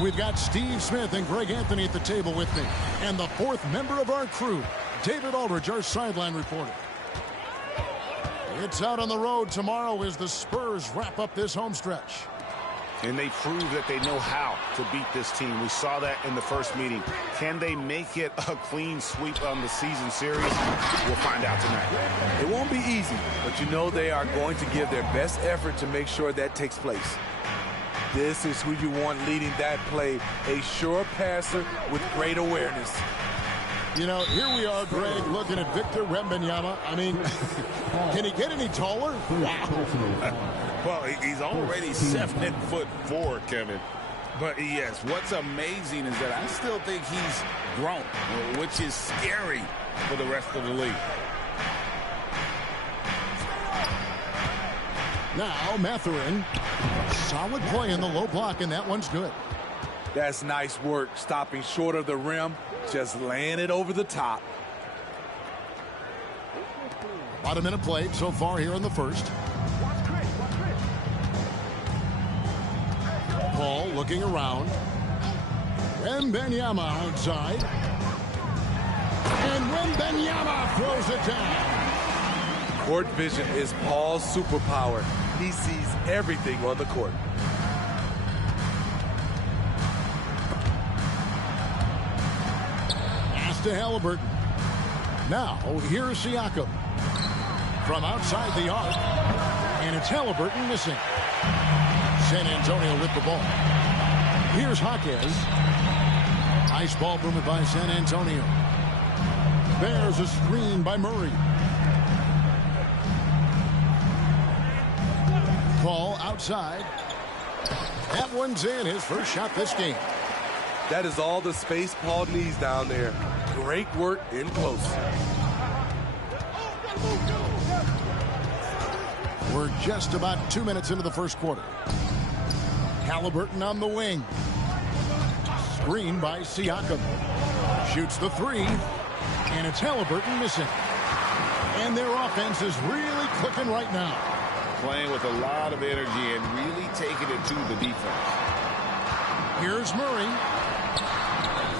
We've got Steve Smith and Greg Anthony at the table with me. And the fourth member of our crew, David Aldridge, our sideline reporter. It's out on the road tomorrow as the Spurs wrap up this home stretch. And they prove that they know how to beat this team. We saw that in the first meeting. Can they make it a clean sweep on the season series? We'll find out tonight. It won't be easy, but you know they are going to give their best effort to make sure that takes place. This is who you want leading that play, a sure passer with great awareness. You know, here we are, Greg, looking at Victor Wembanyama. I mean, can he get any taller? Wow. Well, he's already 7'4", Kevin. But yes, what's amazing is that I still think he's grown, which is scary for the rest of the league. Now, Mathurin. Solid play in the low block, and that one's good. That's nice work, stopping short of the rim, just laying it over the top. About a minute played so far here in the first. Paul looking around. Wembanyama outside. And Wembanyama throws it down. Court vision is Paul's superpower. He sees everything on the court. Pass to Halliburton. Now, here's Siakam. From outside the arc. And it's Halliburton missing. San Antonio with the ball. Here's Jaquez. Nice ball movement by San Antonio. There's a screen by Murray. Paul outside. That one's in, his first shot this game. That is all the space Paul needs down there. Great work in close. We're just about 2 minutes into the first quarter. Halliburton on the wing. Screen by Siakam. Shoots the three. And it's Halliburton missing. And their offense is really clicking right now. Playing with a lot of energy and really taking it to the defense. Here's Murray.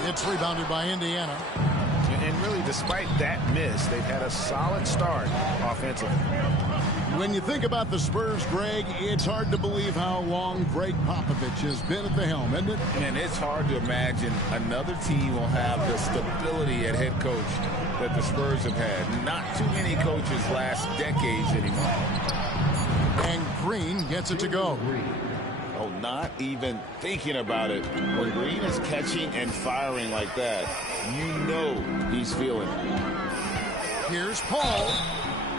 It's rebounded by Indiana. And really, despite that miss, they've had a solid start offensively. When you think about the Spurs, Greg, it's hard to believe how long Greg Popovich has been at the helm, isn't it? And it's hard to imagine another team will have the stability at head coach that the Spurs have had. Not too many coaches last decades anymore. And Green gets it to go. Oh, not even thinking about it. When Green is catching and firing like that, you know he's feeling it. Here's Paul.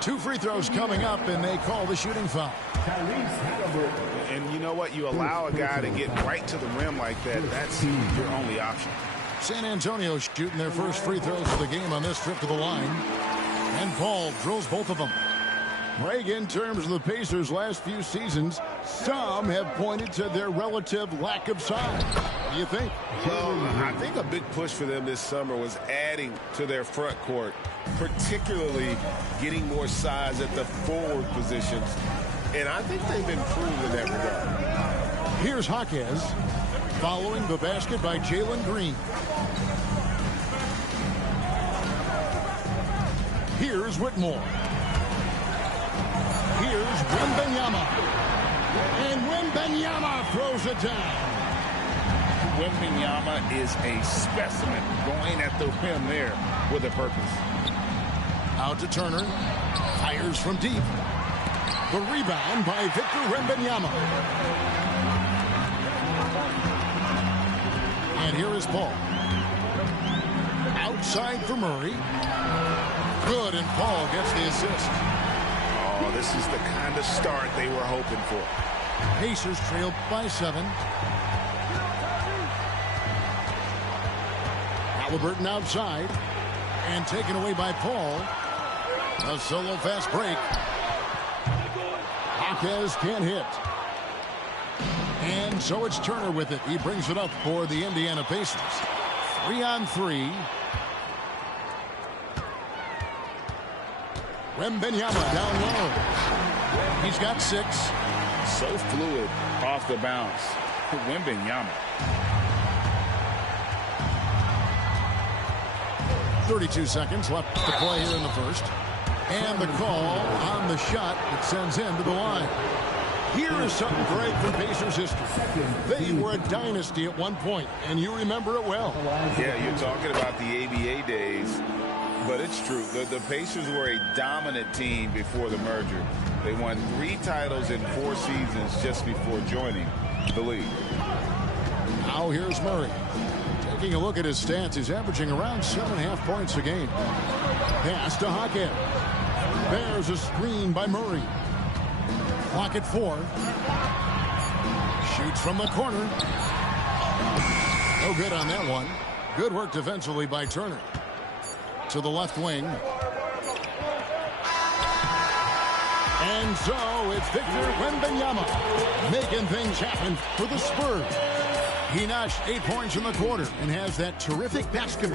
2 free throws coming up, and they call the shooting foul. And you know what? You allow a guy to get right to the rim like that. That's your only option. San Antonio shooting their first free throws of the game on this trip to the line. And Paul drills both of them. Greg, in terms of the Pacers' last few seasons, some have pointed to their relative lack of size. What do you think? Well, I think a big push for them this summer was adding to their front court, particularly getting more size at the forward positions. And I think they've improved in that regard. Here's Jaquez, following the basket by Jalen Green. Here's Whitmore. Here's Wembanyama. And Wembanyama throws it down. Wembanyama is a specimen going at the rim there with a purpose. Out to Turner. Fires from deep. The rebound by Victor Wembanyama. And here is Paul. Outside for Murray. Good, and Paul gets the assist. Oh, this is the kind of start they were hoping for. Pacers trail by 7. Halliburton outside. And taken away by Paul. A solo fast break. Jaquez can't hit. And so it's Turner with it. He brings it up for the Indiana Pacers. 3-on-3. Wembanyama down low. He's got 6. So fluid off the bounce. Wembanyama. 32 seconds left to play here in the first. And the call on the shot that sends him to the line. Here is something great from Pacers history. They were a dynasty at one point, and you remember it well. Yeah, you're talking about the ABA days, but it's true. The Pacers were a dominant team before the merger. They won 3 titles in 4 seasons just before joining the league. Now here's Murray. Taking a look at his stats, he's averaging around 7.5 points a game. Pass to Hackett. There's a screen by Murray. Clock at 4. Shoots from the corner. No good on that one. Good work defensively by Turner. To the left wing. And so it's Victor Wembanyama making things happen for the Spurs. He notched 8 points in the quarter and has that terrific basket.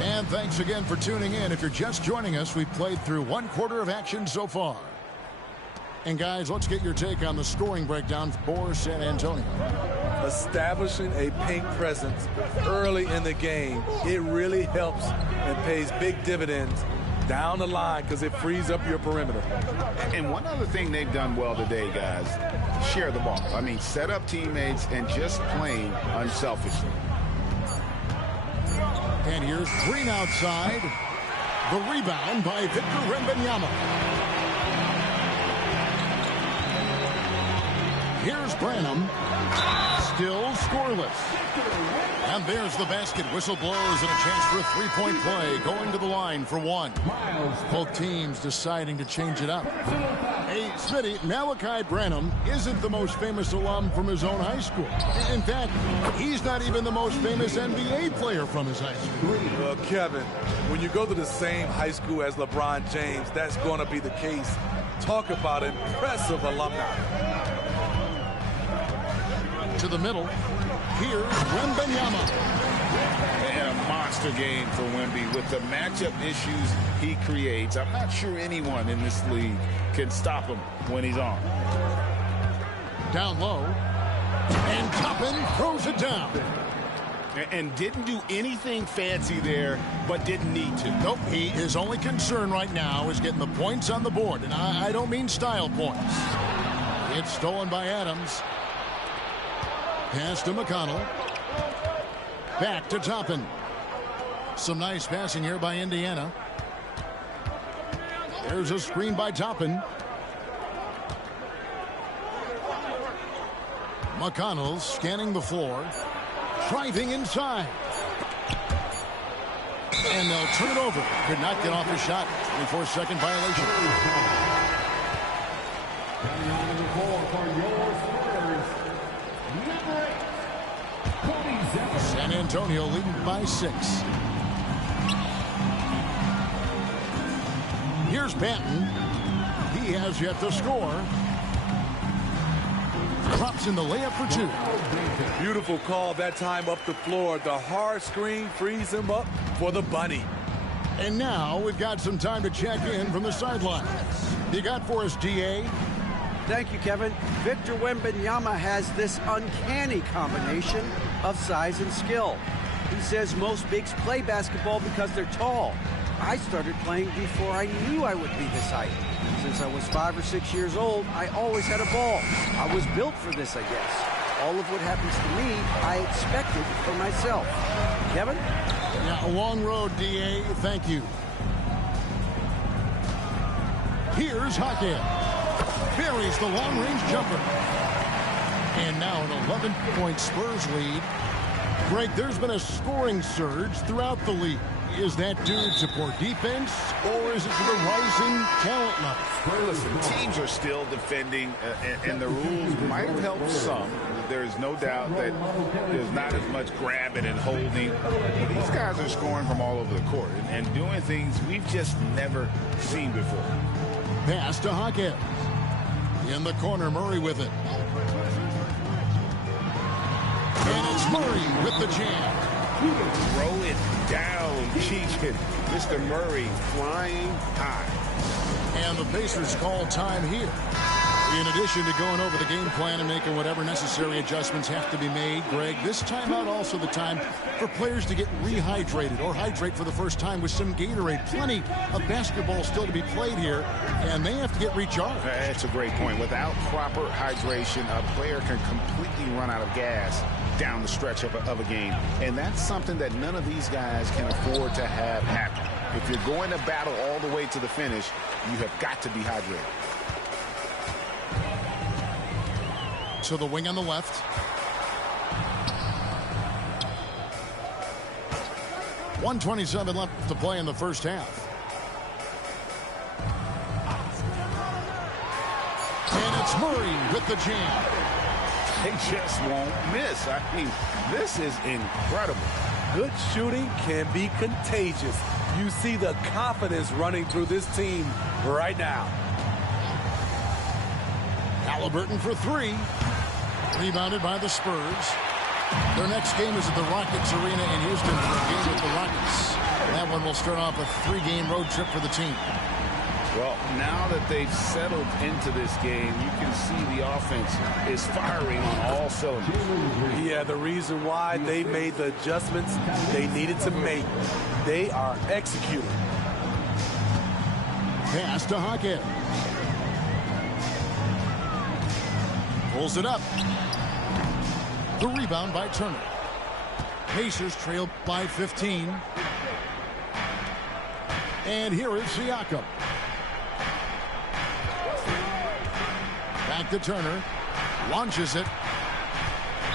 And thanks again for tuning in. If you're just joining us, we've played through 1 quarter of action so far. And guys, let's get your take on the scoring breakdown for San Antonio. Establishing a paint presence early in the game, it really helps and pays big dividends down the line because it frees up your perimeter. And one other thing they've done well today, guys, share the ball. I mean, set up teammates and just playing unselfishly. And here's Green outside. The rebound by Victor Wembanyama. Here's Branham. Still scoreless. And there's the basket. Whistle blows and a chance for a three-point play. Going to the line for 1. Both teams deciding to change it up. Hey, Smitty, Malachi Branham isn't the most famous alum from his own high school. In fact, he's not even the most famous NBA player from his high school. Well, Kevin, when you go to the same high school as LeBron James, that's going to be the case. Talk about impressive alumni. To the middle. Here's Wembanyama. And a monster game for Wemby with the matchup issues he creates. I'm not sure anyone in this league can stop him when he's on. Down low. And Toppin throws it down. And didn't do anything fancy there, but didn't need to. Nope, his only concern right now is getting the points on the board. And I don't mean style points. It's stolen by Adams. Pass to McConnell. Back to Toppin. Some nice passing here by Indiana. There's a screen by Toppin. McConnell scanning the floor. Driving inside. And they'll turn it over. Could not get off the shot. 24-second violation. San Antonio leading by 6. Here's Banton. He has yet to score. Drops in the layup for 2. Beautiful call that time up the floor. The hard screen frees him up for the bunny. And now we've got some time to check in from the sidelines. You got for us, DA? Thank you, Kevin. Victor Wembanyama has this uncanny combination of size and skill. He says most bigs play basketball because they're tall. I started playing before I knew I would be this height. Since I was 5 or 6 years old, I always had a ball. I was built for this, I guess. All of what happens to me, I expected for myself. Kevin? Yeah, a long road, DA. Thank you. Here's Hackett. Buries the long-range jumper. And now an 11-point Spurs lead. Greg, there's been a scoring surge throughout the league. Is that due to poor defense, or is it to the rising talent level? Listen, teams are still defending, and the rules might have helped some. There's no doubt that there's not as much grabbing and holding. But these guys are scoring from all over the court and doing things we've just never seen before. Pass to Hackett. In the corner, Murray with it. And it's Murray with the jam. Throw it down, Keegan. Mr. Murray flying high. And the Pacers call time here. In addition to going over the game plan and making whatever necessary adjustments have to be made, Greg, this timeout also the time for players to get rehydrated or hydrate for the first time with some Gatorade. Plenty of basketball still to be played here, and they have to get recharged. That's a great point. Without proper hydration, a player can completely run out of gas down the stretch of a game. And that's something that none of these guys can afford to have happen. If you're going to battle all the way to the finish, you have got to be hydrated. To the wing on the left. .127 left to play in the first half. And it's Murray with the jam. They just won't miss. I mean, this is incredible. Good shooting can be contagious. You see the confidence running through this team right now. Halliburton for three. Rebounded by the Spurs. Their next game is at the Rockets Arena in Houston for a game with the Rockets. That one will start off a 3-game road trip for the team. Well, now that they've settled into this game, you can see the offense is firing on all cylinders. Yeah, the reason why they made the adjustments they needed to make. They are executing. Pass to Hackett. Pulls it up. The rebound by Turner. Pacers trail by 15. And here is Siakam. Back to Turner. Launches it.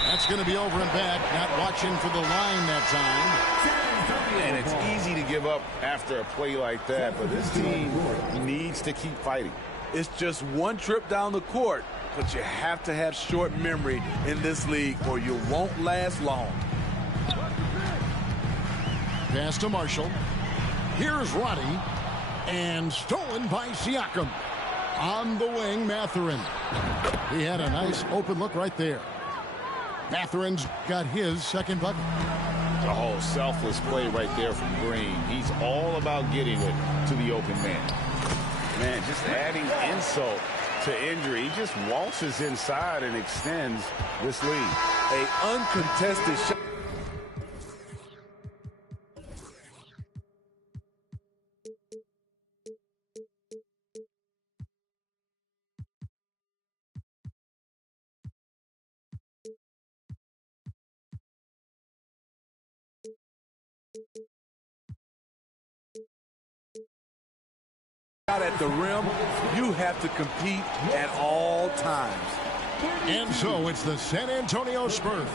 That's going to be over and back. Not watching for the line that time. And it's easy to give up after a play like that, but this team needs to keep fighting. It's just one trip down the court, but you have to have short memory in this league or you won't last long. Pass to Marshall. Here's Roddy. And stolen by Siakam. On the wing, Mathurin. He had a nice open look right there. Mathurin's got his second bucket. The whole selfless play right there from Green. He's all about getting it to the open man. Man, just adding insult to injury. He just waltzes inside and extends this lead. An uncontested shot. At the rim, you have to compete at all times. And so it's the San Antonio Spurs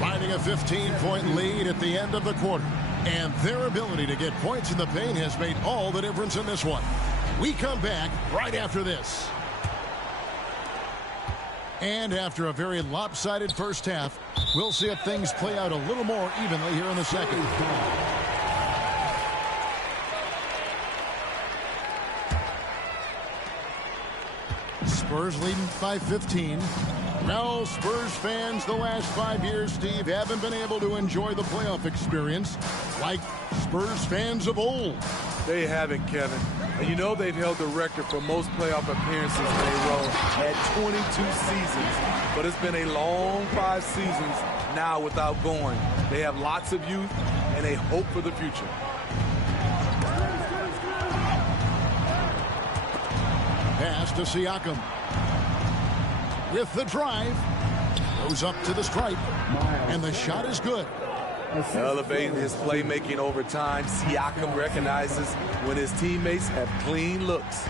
finding a 15-point lead at the end of the quarter. And their ability to get points in the paint has made all the difference in this one. We come back right after this. And after a very lopsided first half, we'll see if things play out a little more evenly here in the second. Spurs leading by 15. Now, Spurs fans, the last 5 years, Steve, haven't been able to enjoy the playoff experience like Spurs fans of old. They haven't, Kevin. And you know they've held the record for most playoff appearances in a row at 22 seasons. But it's been a long 5 seasons now without going. They have lots of youth and a hope for the future. Pass to Siakam. With the drive. Goes up to the stripe. And the shot is good. Elevating his playmaking over time, Siakam recognizes when his teammates have clean looks.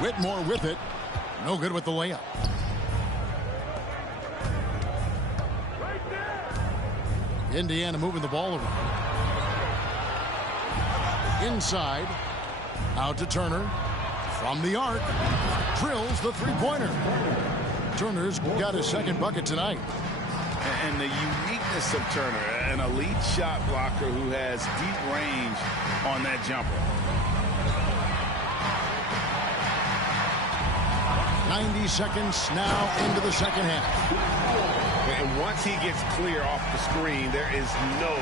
Whitmore with it. No good with the layup. Indiana moving the ball around. Inside. Out to Turner. From the arc. Drills the three-pointer. Turner's got his second bucket tonight. And the uniqueness of Turner, an elite shot blocker who has deep range on that jumper. 90 seconds now into the second half. And once he gets clear off the screen, there is no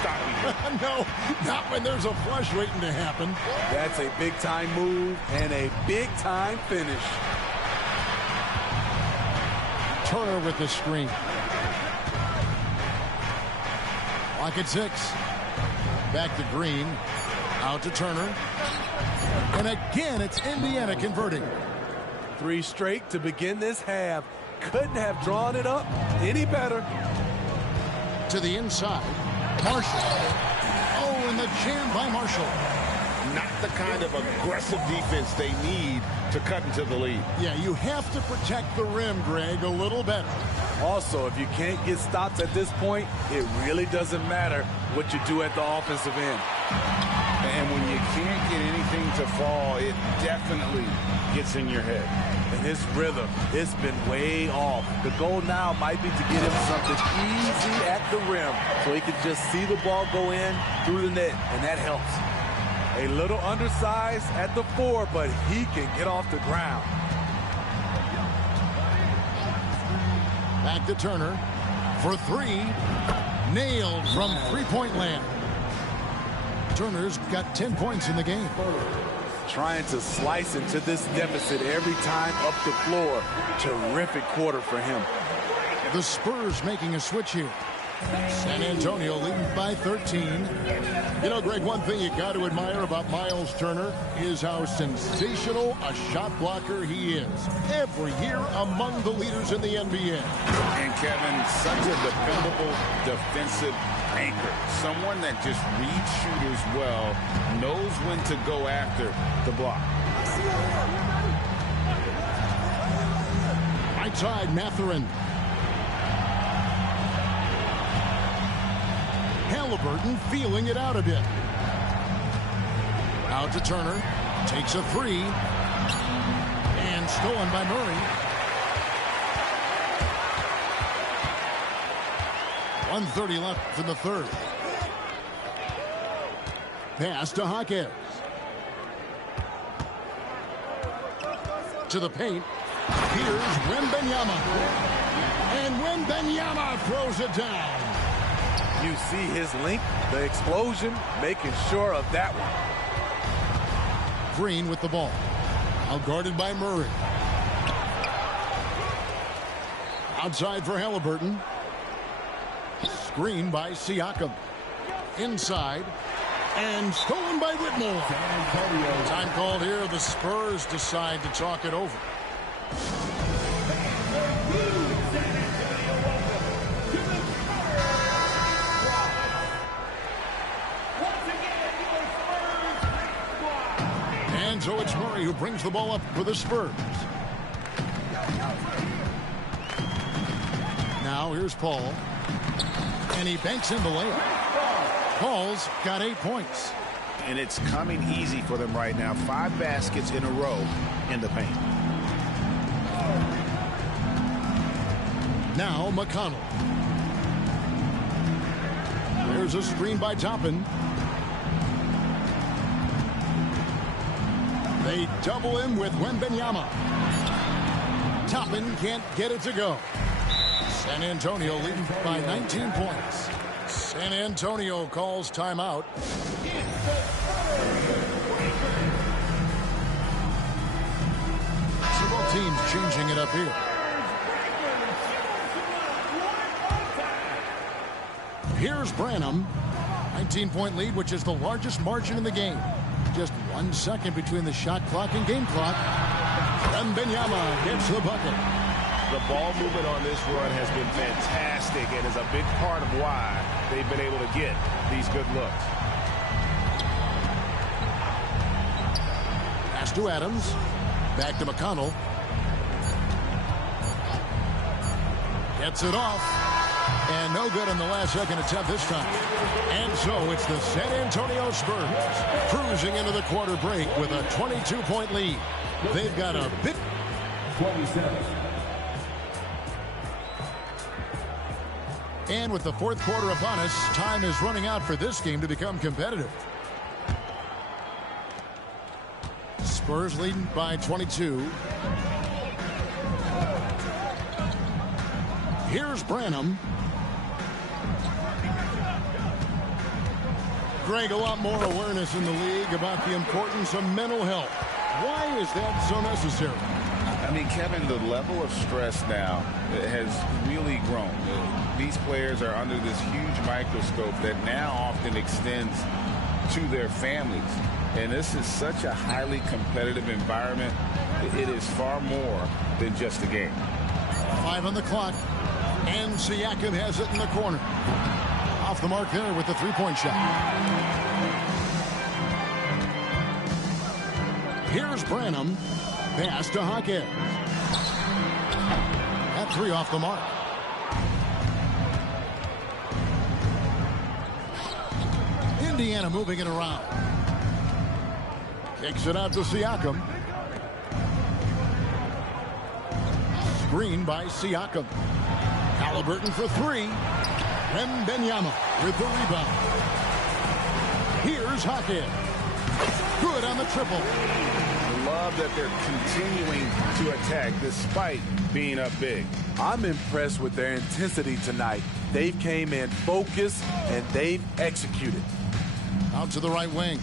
stopping him. No, not when there's a flush waiting to happen. That's a big-time move and a big-time finish. Turner with the screen. Lock at 6. Back to Green. Out to Turner. And again, it's Indiana converting. 3 straight to begin this half. Couldn't have drawn it up any better. To the inside. Marshall. Oh, and the jam by Marshall. Not the kind of aggressive defense they need to cut into the lead. Yeah, you have to protect the rim, Greg, a little better. Also, if you can't get stops at this point, it really doesn't matter what you do at the offensive end. And when you can't get anything to fall, it definitely gets in your head. And his rhythm, it's been way off. The goal now might be to get him something easy at the rim so he can just see the ball go in through the net, and that helps. A little undersized at the 4, but he can get off the ground. Back to Turner for 3. Nailed from three-point land. Turner's got 10 points in the game. Trying to slice into this deficit every time up the floor. Terrific quarter for him. The Spurs making a switch here. San Antonio leading by 13. You know, Greg, one thing you got to admire about Miles Turner is how sensational a shot blocker he is. Every year among the leaders in the NBA. And Kevin, such a dependable defensive anchor. Someone that just reads shooters well, knows when to go after the block. Right side, Mathurin. Halliburton feeling it out a bit. Out to Turner. Takes a 3. And stolen by Murray. 1:30 left in the third. Pass to Hawkins. To the paint. Here's Wembanyama. And Wembanyama throws it down. You see his length, the explosion, making sure of that one. Green with the ball. Out guarded by Murray. Outside for Halliburton. Screen by Siakam. Inside. And stolen by Whitmore. Time called here. The Spurs decide to talk it over. And so it's Murray who brings the ball up for the Spurs. Now here's Paul. And he banks in the layup. Paul's got 8 points. And it's coming easy for them right now. 5 baskets in a row in the paint. Now McConnell. There's a screen by Toppin. They double him with Wembanyama. Toppin can't get it to go. San Antonio leading by 19 points. San Antonio calls timeout. So both teams changing it up here. Here's Branham. 19-point lead, which is the largest margin in the game. Just 1 second between the shot clock and game clock. Wembanyama gets the bucket. The ball movement on this run has been fantastic and is a big part of why they've been able to get these good looks. Pass to Adams. Back to McConnell. Gets it off. And no good in the last second attempt this time. And so it's the San Antonio Spurs cruising into the quarter break with a 22-point lead. They've got a bit. 27. And with the fourth quarter upon us, time is running out for this game to become competitive. Spurs leading by 22. Here's Branham. Greg, a lot more awareness in the league about the importance of mental health. Why is that so necessary? I mean, Kevin, the level of stress now has really grown. These players are under this huge microscope that now often extends to their families. And this is such a highly competitive environment. It is far more than just a game. 5 on the clock. And Siakam has it in the corner. Off the mark there with the three-point shot. Here's Branham. Pass to Hawkins. That three off the mark. Indiana moving it around. Kicks it out to Siakam. Screen by Siakam. Halliburton for three. Wembanyama with the rebound. Here's Hawkins. Good on the triple. I love that they're continuing to attack despite being up big. I'm impressed with their intensity tonight. They've came in focused and they've executed. Out to the right wing.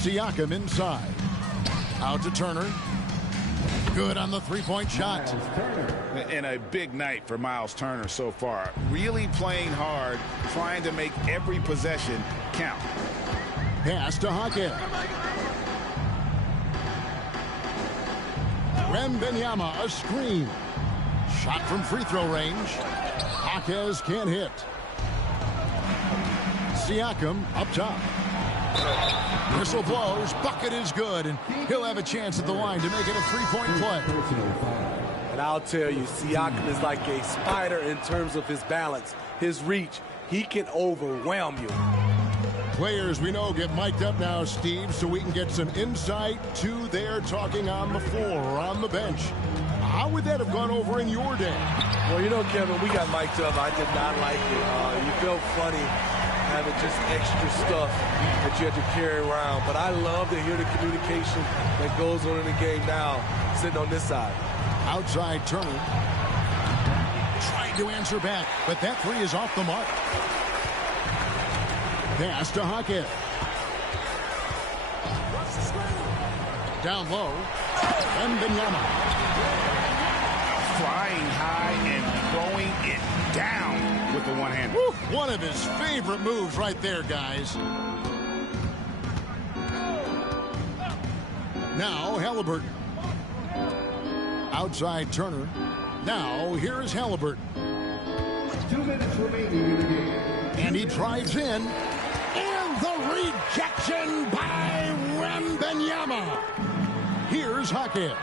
Siakam inside. Out to Turner. Good on the three-point shot. And a big night for Miles Turner so far. Really playing hard, trying to make every possession count. Pass to Hawkins. Wembanyama, a screen. Shot from free throw range. Hawkins can't hit. Siakam up top. Whistle blows. Bucket is good, and he'll have a chance at the line to make it a three-point play. And I'll tell you, Siakam is like a spider in terms of his balance, his reach. He can overwhelm you. Players we know get mic'd up now, Steve, so we can get some insight to their talking on the floor or on the bench. How would that have gone over in your day? Well, you know, Kevin, we got mic'd up. I did not like it. You felt funny having just extra stuff that you had to carry around. But I love to hear the communication that goes on in the game now, sitting on this side. Outside Turner. Trying to answer back, but that three is off the mark. Pass to Hawkins. Down low. Wembanyama. Flying high and throwing it down with the one-hand. One of his favorite moves right there, guys. Now Halliburton. Outside Turner. Now here's Halliburton. 2 minutes remaining in the game. And he drives in. And the rejection by Wembanyama. Here's Hawkins.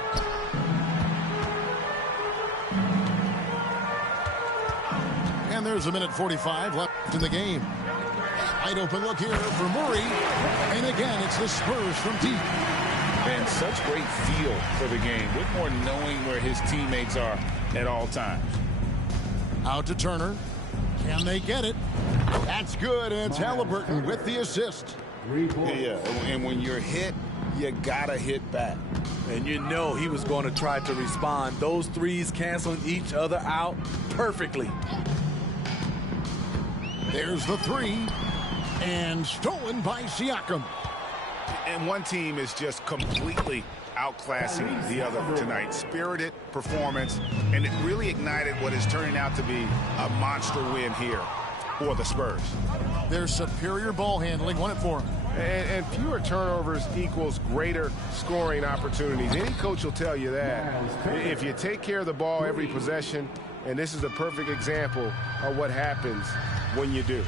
And there's a minute 45 left in the game. Wide open look here for Murray. And again, it's the Spurs from deep. And such great feel for the game. Whitmore knowing where his teammates are at all times. Out to Turner. Can they get it? That's good, and it's Halliburton with the assist. Yeah, and when you're hit, you gotta hit back. And you know he was going to try to respond. Those threes canceling each other out perfectly. There's the three. And stolen by Siakam. And one team is just completely outclassing the other tonight. Spirited performance, and it really ignited what is turning out to be a monster win here for the Spurs. Their superior ball handling won it for them. And fewer turnovers equals greater scoring opportunities. Any coach will tell you that. If you take care of the ball every possession, and this is a perfect example of what happens when you do.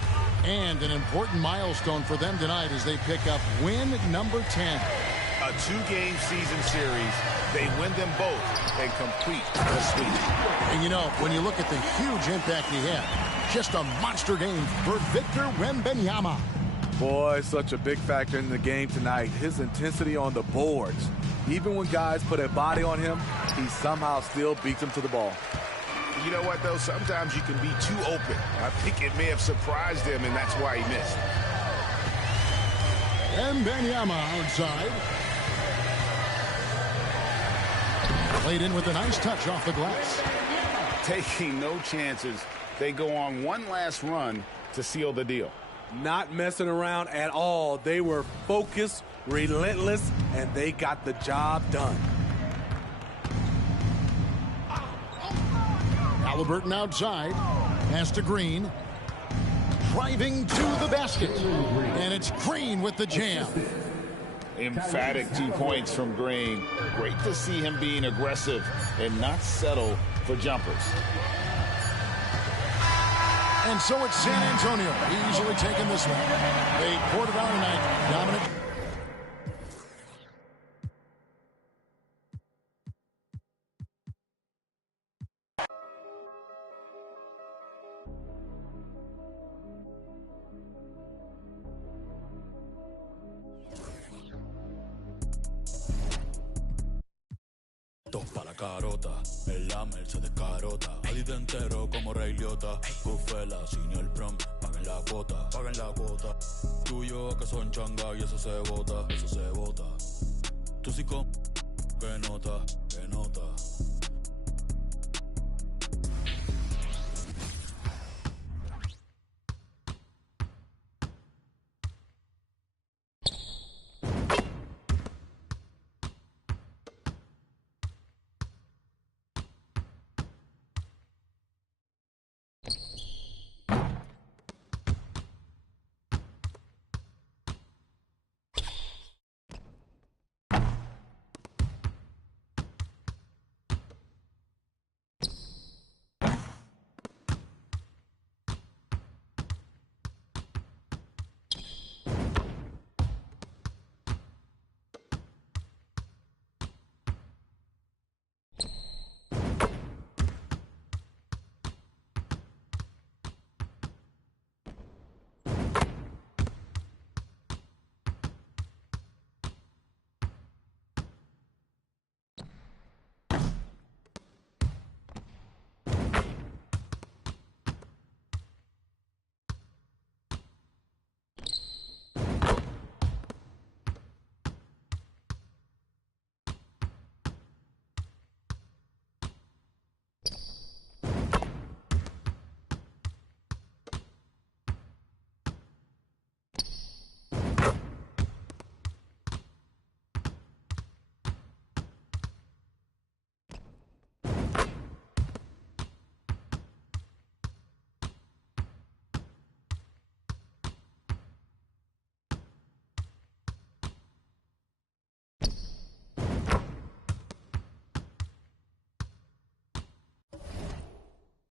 And an important milestone for them tonight as they pick up win number 10. A 2-game season series. They win them both and complete the sweep. And you know, when you look at the huge impact he had, just a monster game for Victor Wembanyama. Boy, such a big factor in the game tonight. His intensity on the boards. Even when guys put a body on him, he somehow still beats them to the ball. You know what, though? Sometimes you can be too open. I think it may have surprised him, and that's why he missed. Wembanyama outside. Played in with a nice touch off the glass. Taking no chances. They go on one last run to seal the deal. Not messing around at all. They were focused, relentless, and they got the job done. Halliburton outside. Pass to Green. Driving to the basket. And it's Green with the jam. Emphatic 2 points from Green. Great to see him being aggressive and not settle for jumpers. And so it's San Antonio easily taking this one. They poured it on tonight. Dominic. Topa la carota, el Lamer se descarota. Adito entero como Rey Liotta. Cufela, sin el prom, paguen la cuota, paguen la cuota. Tú y yo que son changa y eso se bota, eso se bota. Tú sí con, que nota, que nota.